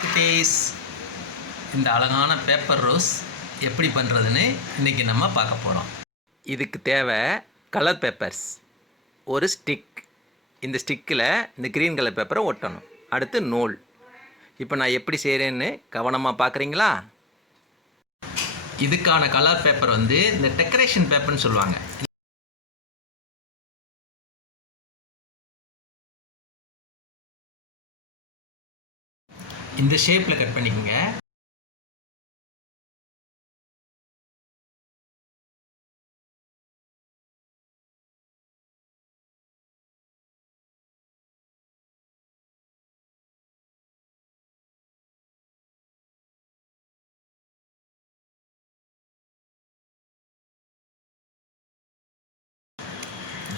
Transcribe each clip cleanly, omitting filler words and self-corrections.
குட்டீஸ், இந்த அழகான பேப்பர் ரோஸ் எப்படி பண்ணுறதுன்னு இன்றைக்கி நம்ம பார்க்க போகிறோம். இதுக்கு தேவை கலர் பேப்பர்ஸ், ஒரு ஸ்டிக். இந்த ஸ்டிக்கில் இந்த க்ரீன் கலர் பேப்பரை ஒட்டணும். அடுத்து நூல். இப்போ நான் எப்படி செய்கிறேன்னு கவனமாக பார்க்குறீங்களா? இதுக்கான கலர் பேப்பர் இந்த டெக்கரேஷன் பேப்பர்னு சொல்லுவாங்க. இந்த ஷேப்பில் கட் பண்ணிக்கோங்க.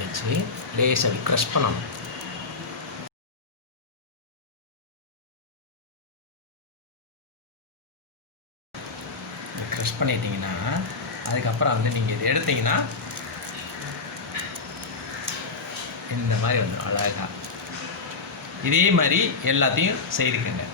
வச்சு லேசாக க்ரஷ் பண்ணணும். க்ரஷ் பண்ணிட்டீங்கன்னா அதுக்கப்புறம் நீங்கள் இதை எடுத்தீங்கன்னா இந்த மாதிரி வந்துடும் அழகாக. இதே மாதிரி எல்லாத்தையும் செய்துக்கங்க.